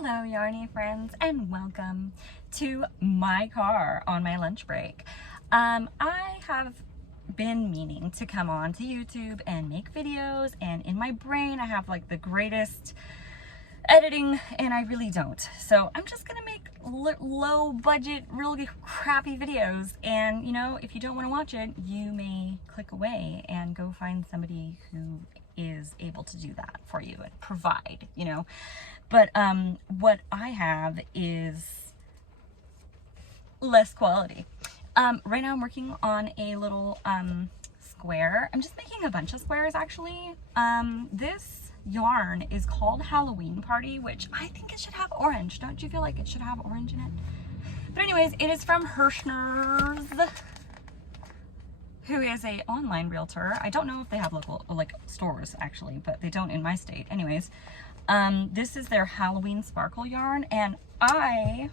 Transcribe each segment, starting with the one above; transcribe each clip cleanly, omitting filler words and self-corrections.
Hello yarny friends and welcome to my car on my lunch break. I have been meaning to come on to YouTube and make videos, and in my brain I have like the greatest editing and I really don't. So I'm just gonna make low budget, really crappy videos, and you know, if you don't want to watch it, you may click away and go find somebody who is able to do that for you and provide, you know. But what I have is less quality. Right now I'm working on a little square. I'm just making a bunch of squares actually. This yarn is called Halloween Party, which I think it should have orange. Don't you feel like it should have orange in it? But anyways, it is from Hirschner's, who is a online realtor. I don't know if they have local like stores actually, but they don't in my state. Anyways, this is their Halloween sparkle yarn, and I'm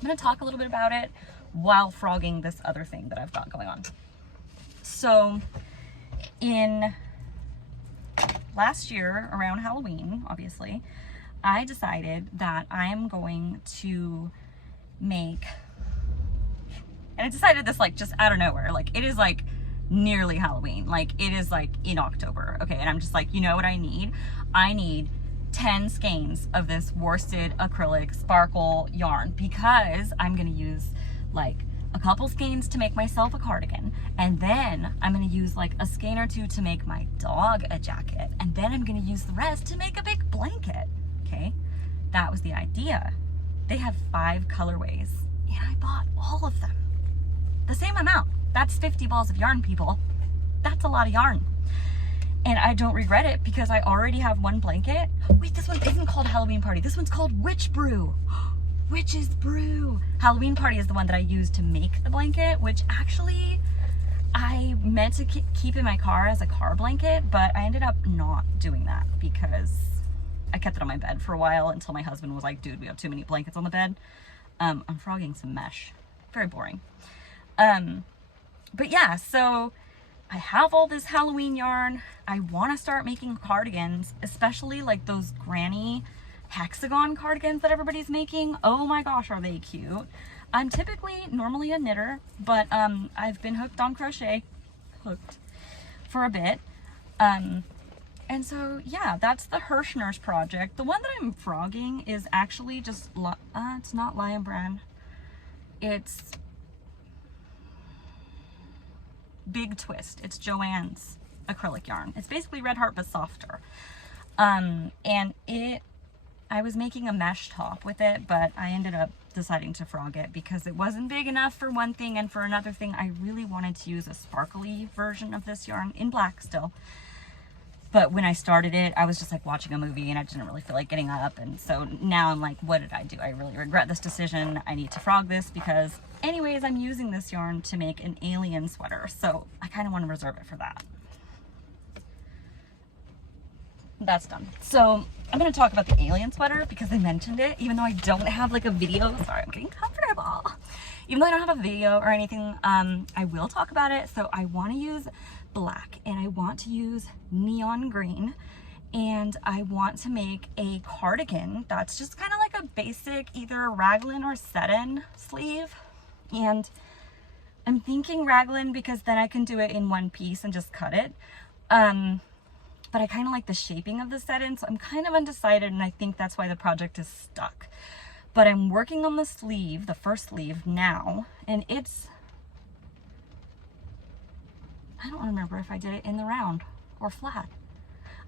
gonna talk a little bit about it while frogging this other thing that I've got going on. So in last year around Halloween, obviously, I decided that I am going to make, and I decided this like just out of nowhere, like it is like nearly Halloween, like it is like in October, okay, and I'm just like, you know what I need? I need 10 skeins of this worsted acrylic sparkle yarn, because I'm gonna use like a couple skeins to make myself a cardigan, and then I'm gonna use like a skein or two to make my dog a jacket, and then I'm gonna use the rest to make a big blanket. Okay, that was the idea. They have 5 colorways and I bought all of them, the same amount. That's 50 balls of yarn, people. That's a lot of yarn. And I don't regret it because I already have one blanket. Wait, this one isn't called Halloween Party. This one's called Witch Brew. Witch's Brew. Halloween Party is the one that I used to make the blanket, which actually I meant to keep in my car as a car blanket, but I ended up not doing that because I kept it on my bed for a while until my husband was like, dude, we have too many blankets on the bed. I'm frogging some mesh. Very boring. But yeah, so I have all this Halloween yarn. I want to start making cardigans, especially like those granny hexagon cardigans that everybody's making. Oh my gosh, are they cute. I'm normally a knitter, but I've been hooked on crochet, for a bit. And so yeah, that's the Hirschner's project. The one that I'm frogging is actually just, it's not Lion Brand. It's Big Twist. It's Joann's acrylic yarn. It's basically Red Heart but softer. And I was making a mesh top with it, but I ended up deciding to frog it because it wasn't big enough for one thing, and for another thing I really wanted to use a sparkly version of this yarn in black still. But when I started it, I was just like watching a movie and I didn't really feel like getting up, and so now I'm like, what did I do? I really regret this decision. I need to frog this because anyways, I'm using this yarn to make an alien sweater, so I kind of want to reserve it for that. That's done. So I'm going to talk about the alien sweater because I mentioned it, even though I don't have like a video. Sorry, I'm getting comfortable. Even though I don't have a video or anything, I will talk about it. So I want to use black, and I want to use neon green, and I want to make a cardigan that's just kind of like a basic either raglan or set-in sleeve. And I'm thinking raglan because then I can do it in one piece and just cut it. But I kind of like the shaping of the set-in, so I'm kind of undecided, and I think that's why the project is stuck. But I'm working on the sleeve, the first sleeve now, and it's, I don't remember if I did it in the round or flat.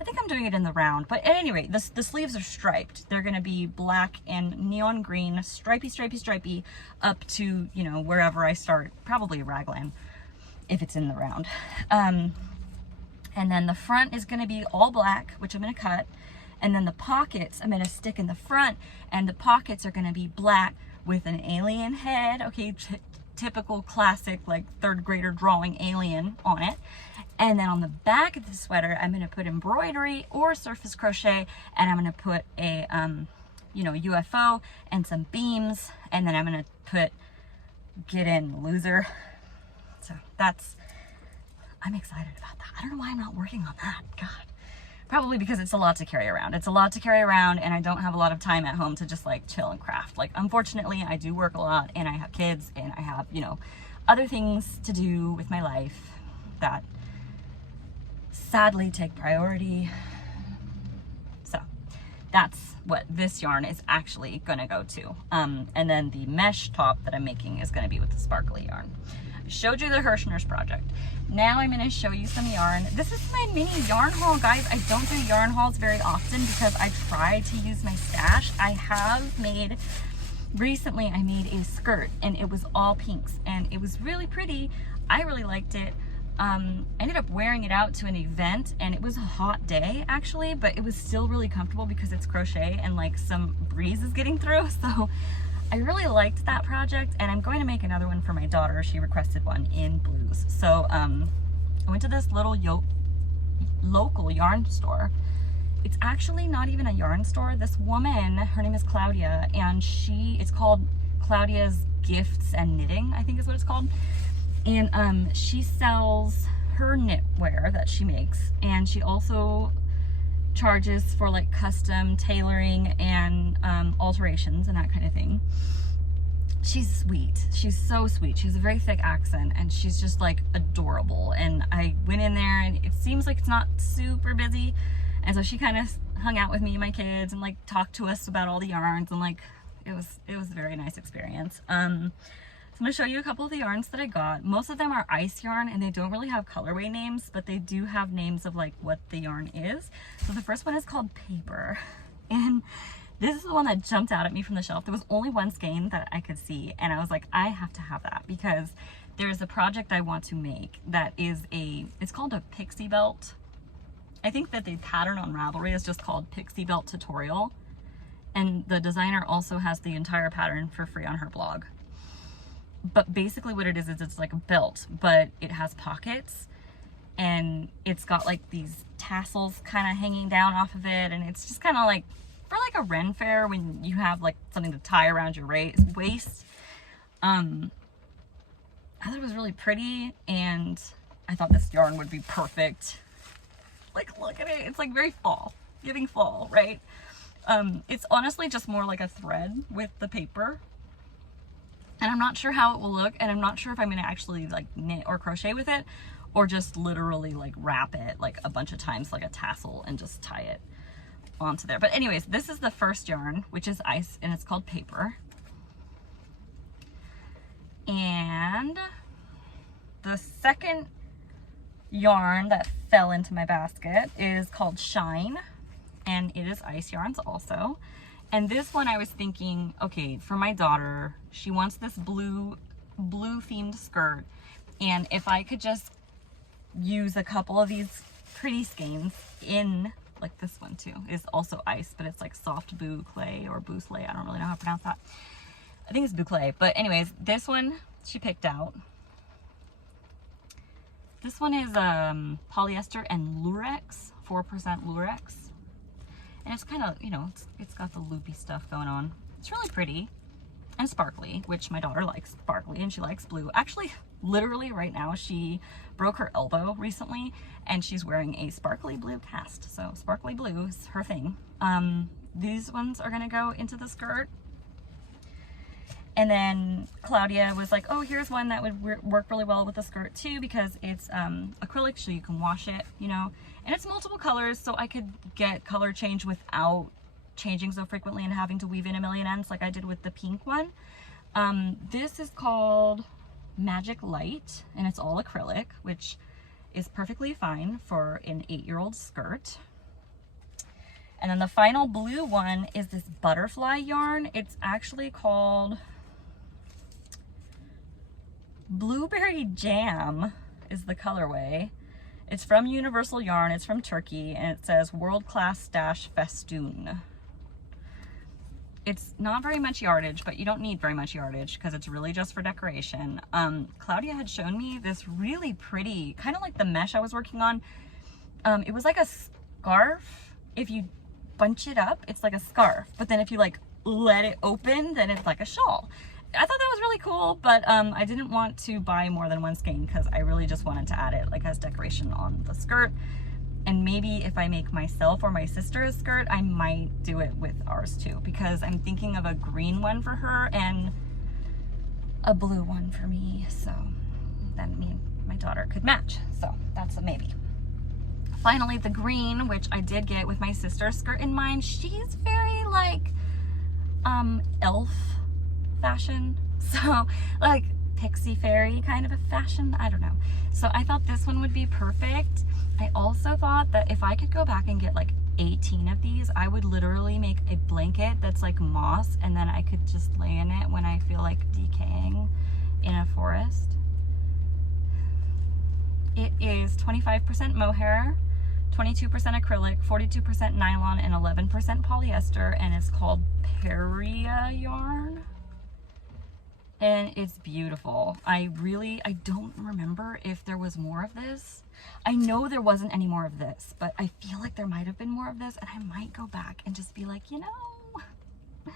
I think I'm doing it in the round, but at any rate, the sleeves are striped. They're gonna be black and neon green, stripey, stripey, stripey, up to, you know, wherever I start, probably a raglan, if it's in the round. And then the front is gonna be all black, which I'm gonna cut. And then the pockets I'm gonna stick in the front, and the pockets are gonna be black with an alien head, okay, typical classic like 3rd grader drawing alien on it. And then on the back of the sweater, I'm gonna put embroidery or surface crochet, and I'm gonna put a, you know, UFO and some beams, and then I'm gonna put get in loser. So that's, I'm excited about that. I don't know why I'm not working on that, God. Probably because it's a lot to carry around. It's a lot to carry around, and I don't have a lot of time at home to just like chill and craft. Like, unfortunately, I do work a lot, and I have kids, and I have, you know, other things to do with my life that sadly take priority. So that's what this yarn is actually gonna go to. And then the mesh top that I'm making is gonna be with the sparkly yarn. I showed you the Hirschner's project. Now I'm gonna show you some yarn. This is my mini yarn haul, guys. I don't do yarn hauls very often because I try to use my stash. I have made, recently I made a skirt, and it was all pinks, and it was really pretty. I really liked it. I ended up wearing it out to an event, and it was a hot day actually, but it was still really comfortable because it's crochet and like some breeze is getting through. So I really liked that project, and I'm going to make another one for my daughter. She requested one in blues. So I went to this little local yarn store. It's actually not even a yarn store. This woman, her name is Claudia, and it's called Claudia's Gifts and Knitting, I think is what it's called. And she sells her knitwear that she makes, and she also charges for like custom tailoring and alterations and that kind of thing. She's sweet. She's so sweet. She has a very thick accent, and she's just like adorable. And I went in there, and it seems like it's not super busy, and so she kind of hung out with me and my kids and like talked to us about all the yarns, and like it was a very nice experience. So I'm gonna show you a couple of the yarns that I got. Most of them are ice yarn, and they don't really have colorway names, but they do have names of like what the yarn is. So the first one is called Paper, and this is the one that jumped out at me from the shelf. There was only one skein that I could see, and I was like, I have to have that because there's a project I want to make that is it's called a pixie belt. I think that the pattern on Ravelry is just called Pixie Belt Tutorial, and the designer also has the entire pattern for free on her blog. But basically what it is it's like a belt, but it has pockets, and it's got like these tassels kind of hanging down off of it, and it's just kind of like for like a Ren fair when you have like something to tie around your waist. I thought it was really pretty, and I thought this yarn would be perfect. Like, look at it. It's like very fall, giving fall, right? It's honestly just more like a thread with the paper. And I'm not sure how it will look, and I'm not sure if I'm going to actually like knit or crochet with it, or just literally like wrap it like a bunch of times like a tassel and just tie it onto there. But anyways, this is the first yarn, which is ice, and it's called Paper. And the second yarn that fell into my basket is called Shine, and it is ice yarns also. And this one I was thinking, okay, for my daughter, she wants this blue themed skirt, and if I could just use a couple of these pretty skeins in, like this one too is also ice, but it's like soft boucle or boucle. I don't really know how to pronounce that. I think it's boucle, but anyways, this one she picked out. This one is polyester and lurex, 4% lurex. And it's kind of, you know, it's got the loopy stuff going on. It's really pretty and sparkly, which my daughter likes sparkly, and she likes blue. Actually, literally right now, she broke her elbow recently, and she's wearing a sparkly blue cast. So sparkly blue is her thing. These ones are gonna go into the skirt. And then Claudia was like, oh, here's one that would work really well with the skirt too, because it's acrylic, so you can wash it, you know, and it's multiple colors, so I could get color change without changing so frequently and having to weave in a million ends like I did with the pink one. This is called Magic Light, and it's all acrylic, which is perfectly fine for an 8-year-old skirt. And then the final blue one is this butterfly yarn. It's actually called Blueberry Jam is the colorway. It's from Universal Yarn. It's from Turkey, and it says World Class Stash Festoon. It's not very much yardage, but you don't need very much yardage because it's really just for decoration. Claudia had shown me this really pretty, kind of like the mesh I was working on. It was like a scarf. If you bunch it up, it's like a scarf, but then if you like let it open, then it's like a shawl. I thought that was really cool, but I didn't want to buy more than one skein because I really just wanted to add it like as decoration on the skirt. And maybe if I make myself or my sister a skirt, I might do it with ours too, because I'm thinking of a green one for her and a blue one for me. So then me and my daughter could match. So that's a maybe. Finally, the green, which I did get with my sister's skirt in mind. She's very like elf fashion. So like pixie fairy kind of a fashion. I don't know. So I thought this one would be perfect. I also thought that if I could go back and get like 18 of these, I would literally make a blanket that's like moss, and then I could just lay in it when I feel like decaying in a forest. It is 25% mohair, 22% acrylic, 42% nylon, and 11% polyester, and it's called Peria yarn. And it's beautiful. I don't remember if there was more of this. I know there wasn't any more of this, but I feel like there might have been more of this, and I might go back and just be like, you know,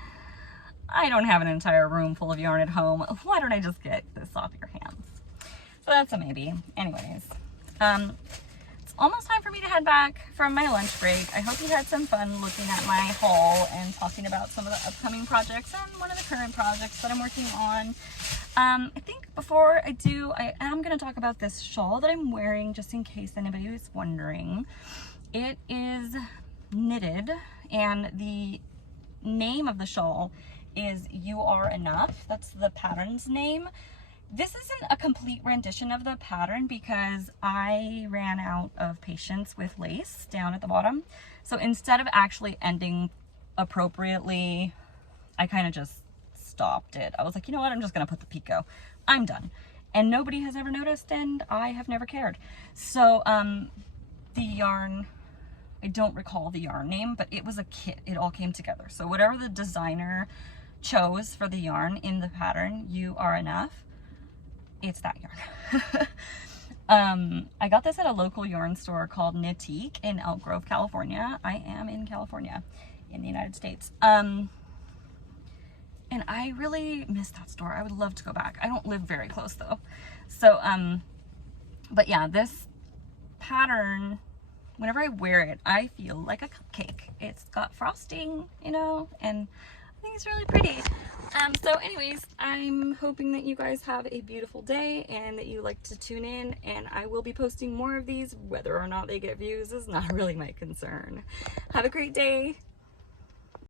I don't have an entire room full of yarn at home. Why don't I just get this off your hands? So that's a maybe. Anyways, it's almost time for me to head back from my lunch break. I hope you had some fun looking at my haul and talking about some of the upcoming projects and one of the current projects that I'm working on. I think before I do, I am going to talk about this shawl that I'm wearing, just in case anybody is wondering. It is knitted, and the name of the shawl is You Are Enough. That's the pattern's name. This isn't a complete rendition of the pattern because I ran out of patience with lace down at the bottom. So instead of actually ending appropriately, I kind of just stopped it. I was like, you know what, I'm just gonna put the picot. I'm done. And nobody has ever noticed, and I have never cared. So the yarn, I don't recall the yarn name, but it was a kit. It all came together. So whatever the designer chose for the yarn in the pattern, You Are Enough, it's that yarn. I got this at a local yarn store called Knitique in Elk Grove, California. I am in California in the United States. And I really miss that store. I would love to go back. I don't live very close though. So, but yeah, this pattern, whenever I wear it, I feel like a cupcake. It's got frosting, you know, and I think it's really pretty. So anyways, I'm hoping that you guys have a beautiful day and that you like to tune in, and I will be posting more of these. Whether or not they get views is not really my concern. Have a great day.